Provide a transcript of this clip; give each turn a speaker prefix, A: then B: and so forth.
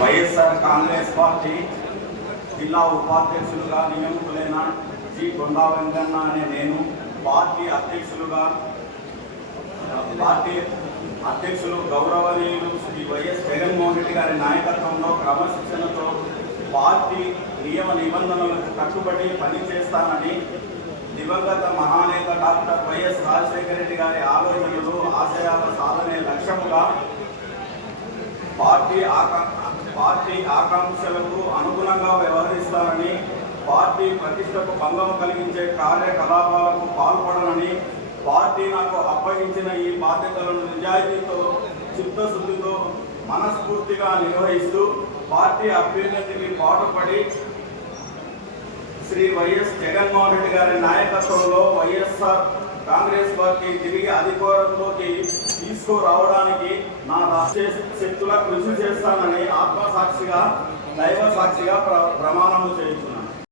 A: YSR Congress party జిల్లా ఉపాధ్యక్షులుగా నియమితులైన జి. కొండా వెంకన్న అనే నేను పార్టీ అధ్యక్షులుగా పార్టీ అధ్యక్షులు గౌరవనీయులు శ్రీ వైఎస్ జగన్మోహన్ రెడ్డి గారి నాయకత్వంలో క్రమశిక్షణతో పార్టీ నియమ నిబంధనలకు కట్టుబడి పనిచేస్తానని దివంగత మహానేత డాక్టర్ వైఎస్ రాజశేఖర రెడ్డి గారి ఆలోచనలు ఆశయాల సాధనే లక్ష్యముగా పార్టీ ఆకా పార్టీ ఆకాంక్షలకు అనుగుణంగా వ్యవహరిస్తానని పార్టీ ప్రతిష్టకు భంగం కలిగించే కార్యకలాపాలకు పాల్పడనని పార్టీ నాకు అప్పగించిన ఈ బాధ్యతలను నిజాయితీతో చిత్తశుద్ధితో మనస్ఫూర్తిగా నిర్వహిస్తూ పార్టీ అభ్యున్నతికి పాటుపడి శ్రీ వైఎస్ జగన్మోహన్ రెడ్డి గారి నాయకత్వంలో వైఎస్ఆర్ కాంగ్రెస్ పార్టీ తిరిగి అధికారంలోకి తీసుకురావడానికి నా రాష్ట్ర శక్తుల కృషి చేస్తానని సాక్షిగా దైవ సాక్షిగా ప్ర ప్రమాణము చేస్తున్నాను